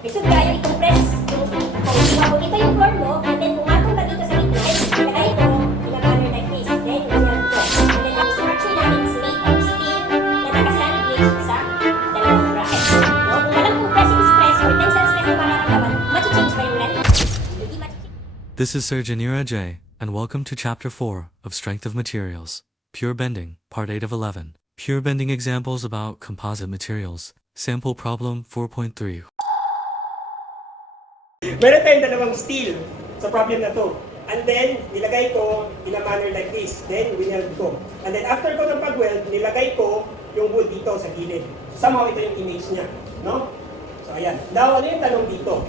Isod kaya i-compress yung kung ito yung floor mo, and then pumatong ka dito sa gitna, ilagay ito in a manner like this. Then, ganyan ito. And then, ang structure namin is made of steel na naka-sandwich sa dalawang bracket. No? Kung walang compressive stress or tensile stress na mararamdaman, machi-change ba yung length? Hindi machi-change. This is Sir Janira J, and welcome to Chapter 4 of Strength of Materials, Pure Bending, Part 8 of 11. Pure Bending Examples about Composite Materials. Sample Problem 4.3. Meron tayong dalawang steel sa problem na to. And then, nilagay ko in a manner like this. Then, wineld ko. And then, after ko ng pag-weld, nilagay ko yung wood dito sa gilid. Somehow, ito yung image niya. No? So, ayan. Now, ano yung tanong dito?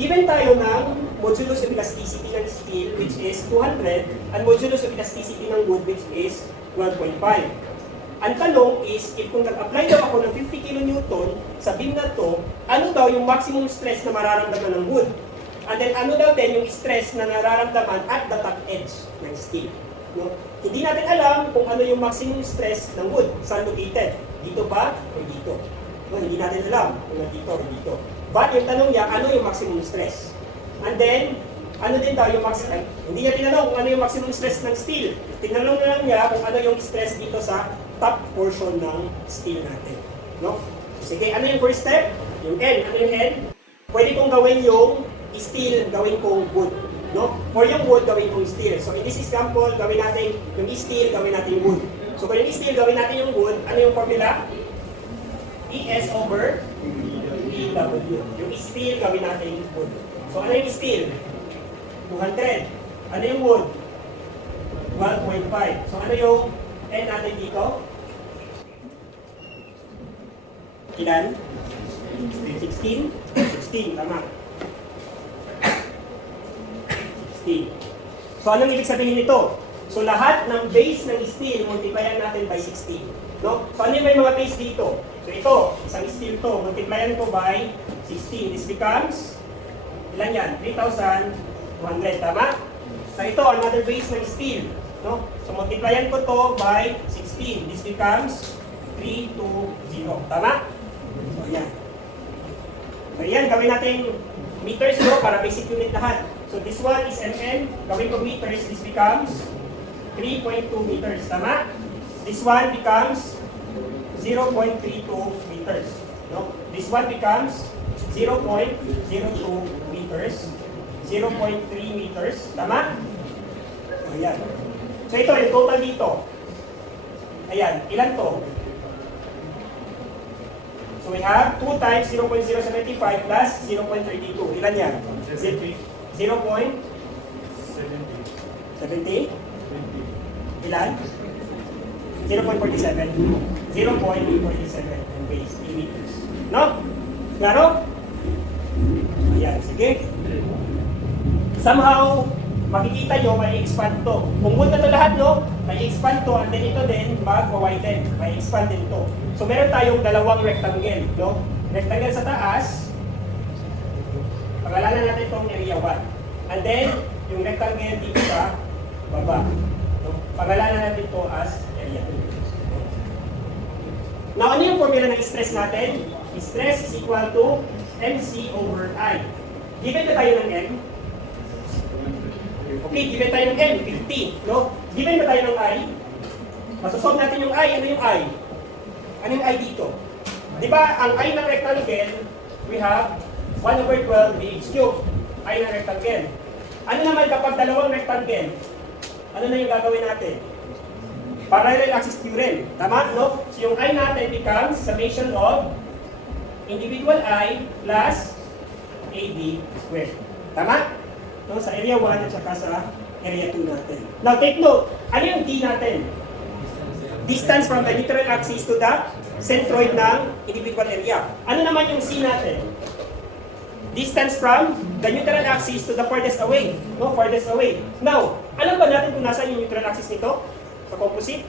Given tayo ng modulus of elasticity ng steel, which is 200, and modulus of elasticity ng wood, which is 12.5. Ang tanong is, if kung nag-apply daw ako ng 50 kN sa beam na to, ano daw yung maximum stress na mararamdaman ng wood? And then ano daw din yung stress na nararamdaman at the top edge ng steel? No? Hindi natin alam kung ano yung maximum stress ng wood. Saan located? Dito ba o dito? No, hindi natin alam kung dito o dito. But yung tanong niya, ano yung maximum stress? And then, ano din daw yung maximum, hindi niya tinanong kung ano yung maximum stress ng steel. Tinanong na lang niya kung ano yung stress dito sa top portion ng steel natin. No? Sige, ano yung first step? Yung N. Ano yung N? Pwede kong gawin yung steel, gawin kong wood. No? Or yung wood, gawin kong steel. So in this example, gawin natin yung steel, gawin natin yung wood. So kung yung steel, gawin natin yung wood, ano yung formula? ES over EW. Yung steel, gawin natin yung wood. So ano yung steel? 200. Ano yung wood? 12.5. So ano yung N natin dito? Ilan? 16? 16, tama. 16. So anong ibig sabihin nito? So lahat ng base ng steel, multiplyan natin by 16. No? So ano yung may mga base dito? So ito, isang steel to, multiplyan ko by 16. This becomes, ilan yan? 3,200, tama? So ito, another base ng steel. No? So multiplyan ko to by 16. This becomes 320. Tama? So yan. So yan, gawin natin meters no, para basic unit lahat. So this one is mm. Gawin ko meters. This becomes 3.2 meters. Tama? This one becomes 0.32 meters. No? This one becomes 0.02 meters. 0.3 meters. Tama? So yan. So ito, yung total dito. Ayan, ilan to? So we have 2 times 0.075 plus 0.32. Ilan yan? 0.70? Ilan? 0.47. 0.47 and base 3 meters. No? Klaro? Ayan, sige. Somehow, makikita nyo, may expand to. Kung wood na to lahat, no? May expand to, and then ito din, mag-widen. May expand din to. So, meron tayong dalawang rectangle, no? Rectangle sa taas, pangalanan natin itong area 1. And then, yung rectangle dito sa baba. No? Pangalanan natin ito as area 2. Now, ano yung formula ng stress natin? Stress is equal to MC over I. Given na tayo ng M, okay, given tayo ng M, 50, no? Given na tayo ng I, masosolve natin yung I. Ano yung I? Ano yung I dito? Di ba, ang I ng rectangle, we have 1 over 12 BH cubed. I ng rectangle. Ano naman kapag dalawang rectangle? Ano na yung gagawin natin? Parallel axis theorem. Tama, no? So yung I natin becomes summation of individual I plus AB squared. Tama? No, sa area 1 at saka sa area 2 natin. Now take note, ano yung D natin? Distance from the neutral axis to the centroid ng individual area. Ano naman yung C natin? Distance from the neutral axis to the farthest away. No, farthest away. Now, alam ba natin kung nasaan yung neutral axis nito? Sa composite?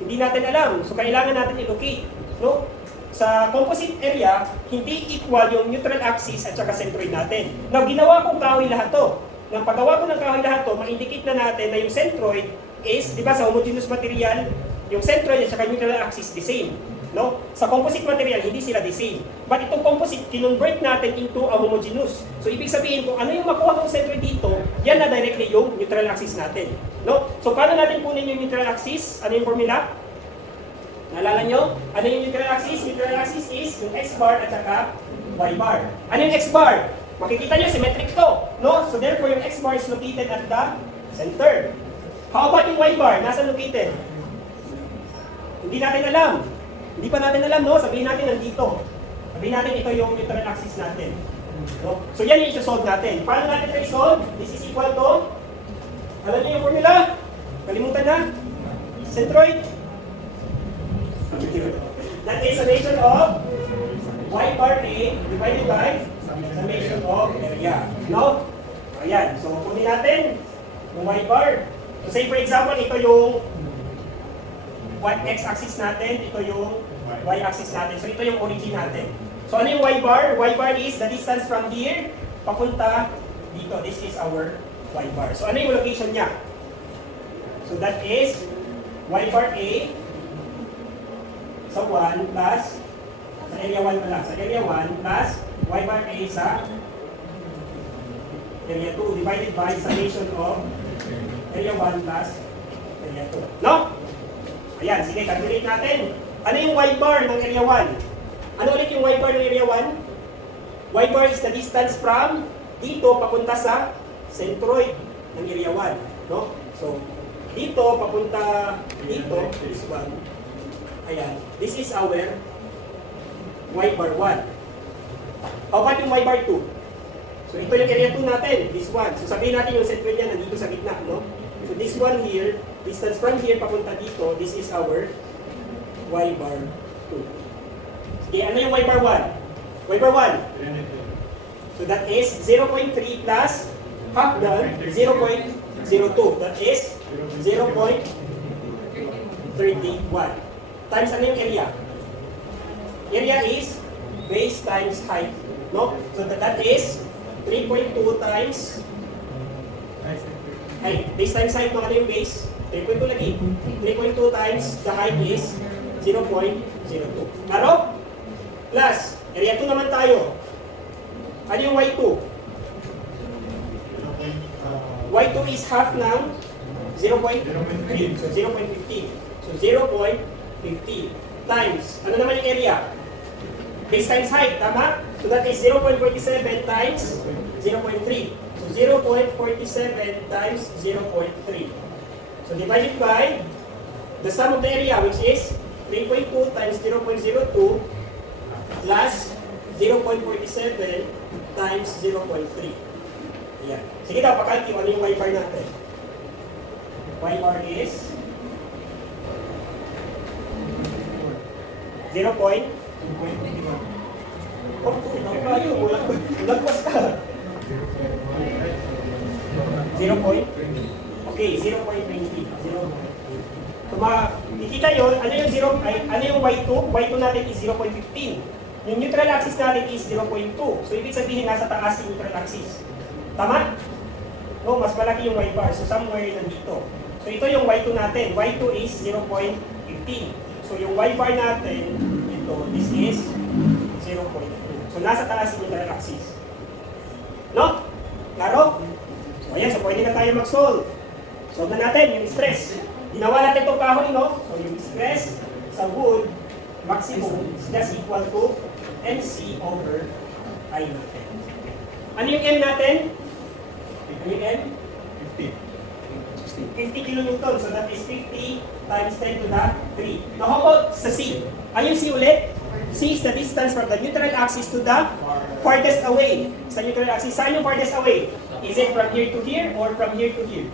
Hindi natin alam. So kailangan natin i-locate. No? Sa composite area, hindi equal yung neutral axis at saka centroid natin. Now, ginawa kong kahoy lahat to. Nang paggawa ko ng kahoy lahat to, ma-indicate na natin na yung centroid is, di ba sa homogeneous material, yung centroid at saka neutral axis the same. No? Sa composite material, hindi sila the same. But itong composite, kinonvert natin into a homogeneous. So, ibig sabihin, kung ano yung makuha mong centroid dito, yan na directly yung neutral axis natin. No? So, paano natin kunin yung neutral axis? Ano yung formula? Naalala nyo? Ano yung neutral axis? Neutral axis is yung x bar at saka y bar. Ano yung x bar? Makikita nyo, symmetric to. No? So, therefore, yung x bar is located at the center. How about yung y bar? Nasaan located? Hindi natin alam. Hindi pa natin alam, no? Sabihin natin nandito. Sabihin natin ito yung neutral axis natin. No? So yan yung i-solve natin. Paano natin ito i-solve? This is equal to, alam niyo yung formula? Kalimutan na? Centroid? That is summation of y bar A divided by summation of area. No? Ayan. So kunin natin yung y bar. So say for example, ito yung x-axis natin, ito yung y-axis natin. So ito yung origin natin. So ano yung y bar? Y bar is the distance from here papunta dito. This is our y bar. So ano yung location niya? So that is y bar A sa 1 plus sa area 1 pala. Sa area 1 plus y bar A sa area 2 divided by summation of area 1 plus area 2. No? Ayan, sige, calculate natin. Ano yung y bar ng area 1? Ano ulit yung y bar ng area 1? Y bar is the distance from dito papunta sa centroid ng area 1. No? So, dito papunta dito, this one. Ayan, this is our y bar 1. How about yung y bar 2? So, ito yung area 2 natin, this one. So, sabihin natin yung centroid niya nandito sa gitna, no? So, this one here, distance from here papunta dito, this is our y bar 2. Sige, ano yung y bar 1? Y bar 1. So that is 0.3 plus half done 0.02. That is 0.31. Times ano yung area? Area is base times height. No? So that is 3.2 times height. Base times height, ano yung base? 3.2 lagi. 3.2 times the height is 0.02. Klaro? Plus, area 2 naman tayo. Ano yung y2? Y2 is half ng 0.3. So 0.50. So 0.50 times, ano naman yung area? Base times height, tama? So that is 0.47 times 0.3. So 0.47 times 0.3. So divided by the sum of the area, which is 3.2 times 0.02 plus 0.47 times 0.3. Ayan. Sige daw, pakalki, ano yung y bar natin? Y bar is 0.2. Oh, lagpas ka. 0. Okay, 0.20. So, makikita yun, ano yung y2? Y2 natin is 0.15. Yung neutral axis natin is 0.2. So, ibig sabihin, nasa taas yung neutral axis. Tama? No, mas malaki yung y bar. So, somewhere nandito. So, ito yung y2 natin. Y2 is 0.15. So, yung y bar natin, ito, this is 0.2. So, nasa taas yung neutral axis. No? Klaro? So, ayan. So, pwede na tayo mag-solve. Solve na natin yung stress. Ginawa natin itong kahoy, no? So, yung stress sa wood, maximum is just equal to MC over I natin. Ano yung M natin? Ano yung M? 50 kilonewton. So, that is 50 times 10 to the 3. Now, how about sa C? Ano yung C ulit? C is the distance from the neutral axis to the farthest away. Sa neutral axis, saan yung farthest away? Is it from here to here or from here to here?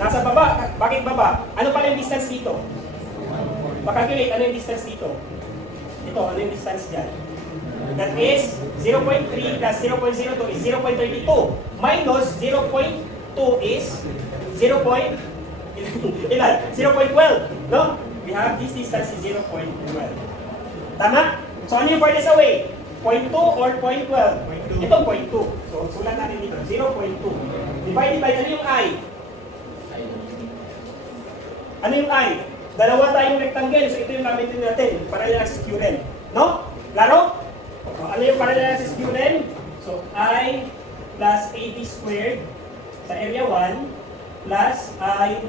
Nasa baba. Bakit baba? Ano pala yung distance dito? Pakalculate, ano yung distance dito? Ito, ano yung distance dyan? That is 0.3 plus 0.02 is 0.32. Minus 0.2 is 0. Ilan? 0.12. No? We have this distance is 0.12. Tama? So ano yung farthest away? 0.2 or 0.12? Ito 0.2. So sulat natin dito, 0.2. Divided by ano yung I? Ano yung I? Dalawa tayong rectangle, so ito yung gamitin natin, parallel axis theorem. No? Klaro? O, ano yung parallel axis theorem? So, I plus AB squared sa area 1 plus I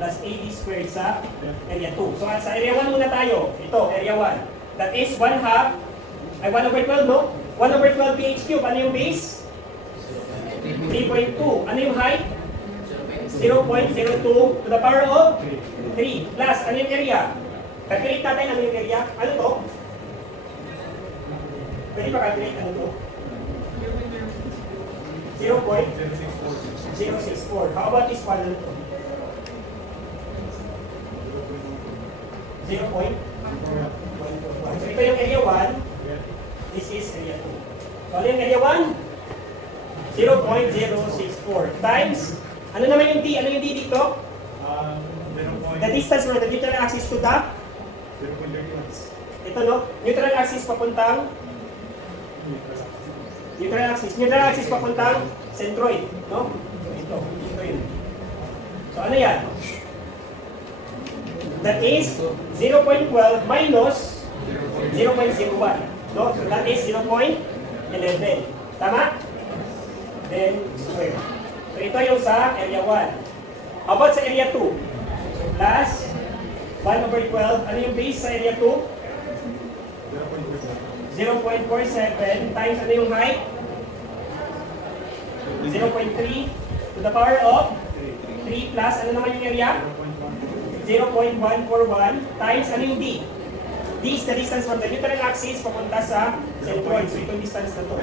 plus AB squared sa area 2. So, sa area 1 muna tayo. Ito, area 1. That is 1 half, ay 1 over 12, no? 1 over 12 pH cube. Ano yung base? 3.2. Ano yung height? 0.02 to the power of 3. Plus, ano yung area? Calculate natin ano yung area. Ano to? Pwede pa calculate ano to? 0.064. How about this one? Ano to? 0.1. So ito yung area 1. This is area 2. So ano yung area 1? 0.064 times, ano naman yung D? Ano yung D dito? The distance from the neutral axis to the? Ito no? Neutral axis papuntang? Neutral axis papuntang centroid, no? Ito yun. So ano yan? That is 0.12 minus 0.01. No? So that is 0.11. Tama? Then square. So ito yung sa area 1. How about sa area 2? Plus 1 over 12. Ano yung base sa area 2? 0.47 times ano yung height? 0.3 to the power of 3 plus ano naman yung area? 0.141 times ano yung D? D is the distance from the neutral axis papunta sa centroid. So itong distance na to.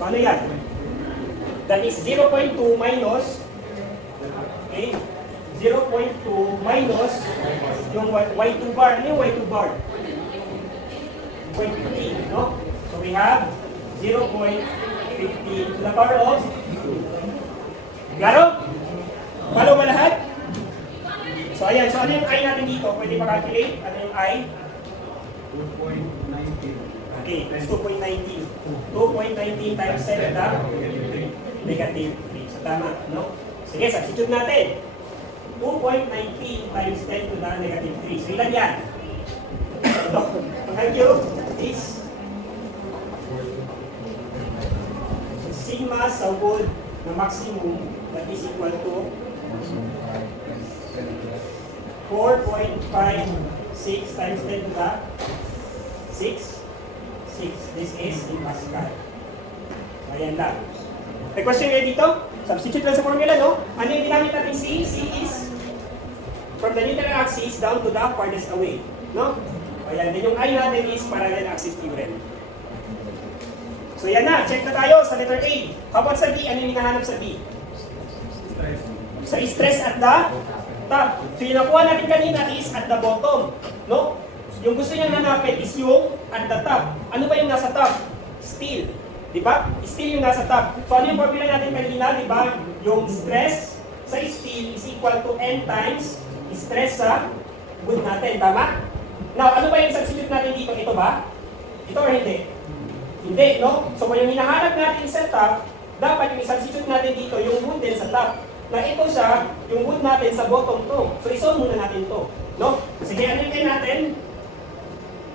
So ano yan? That is 0.2 minus, okay, 0.2 minus yung y2 bar. Ano yung y2 bar? 0.15, no? So we have 0.15 to the power of, klaro? Follow ba lahat? So ayan, so ano yung I natin dito? Pwede pa-calculate? Ano yung I? 2.19. Okay, that's 2.19. 2.19 times 10 to the negative 3. So tama, no? Sige, substitute natin. 2.19 times 10 to the negative 3. So ilan yan? Thank you. Is sigma sa wood na maximum that is equal to 4.56 times 10 to the 6. This is in Pascal. Ayan lang. May question kayo dito? Substitute lang sa formula, no? Ano yung ginamit natin C? C is from the neutral axis down to the farthest away. No? Ayan, din yung I natin is parallel axis theorem. So yan na, check na tayo sa letter A. How about sa B? Ano yung hinahanap sa B? So stress at the top. So yung nakuha natin kanina is at the bottom. No? Yung gusto niyang hanapin is yung at the top. Ano ba yung nasa top? Steel. Di ba? Steel yung nasa top. So ano yung formula natin kanina? Di ba? Yung stress sa steel is equal to N times stress sa wood natin. Tama? Now, ano ba yung substitute natin dito? Ito ba? Ito or hindi? Hindi, no? So kung yung hinahanap natin sa top, dapat yung substitute natin dito yung wood din sa top. Na ito siya, yung wood natin sa bottom to. So isolve muna natin to. No? Sige, ano yung N natin?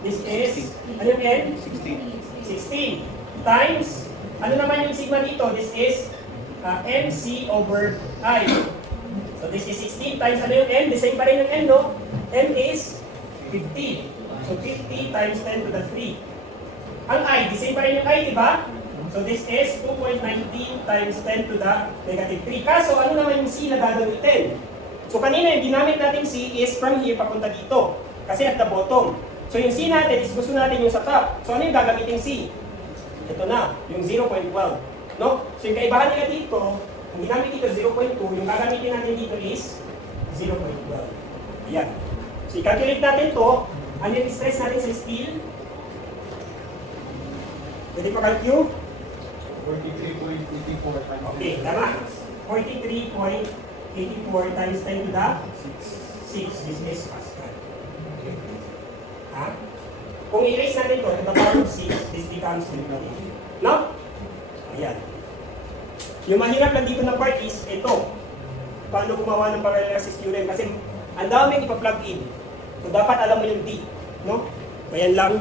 This is, ano yung N? 16 times, ano naman yung sigma dito? This is MC over I. So this is 16 times, ano yung N? The same pa rin yung N, no? N is 50. So 50 times 10 to the 3. Ang I, the same pa rin yung I, di ba? So this is 2.19 times 10 to the negative 3. Kaso, ano naman yung C na gagamitin? So kanina yung ginamit natin C is from here papunta dito. Kasi at the bottom. So yung C natin is gusto natin yung sa top. So ano yung gagamitin C? Ito na, yung 0.12. No? So yung kaibahan nila dito, kung ginamit dito 0.2, yung gagamitin natin dito is 0.12. Ayan. So i-calculate natin to. Ano yung stress natin sa steel? Pwede pa calculate? 43.84. Okay, tama. 43.84 times 10 to the 6. This is Pascal. Ha? Kung i-erase natin to the power of 6, this becomes negative. No? Ayan. Yung mahirap lang dito na part is ito. Paano gumawa ng parallel axis theorem? Kasi Ang daming ipa-plug in. So, dapat alam mo yung D. No? Ayan lang.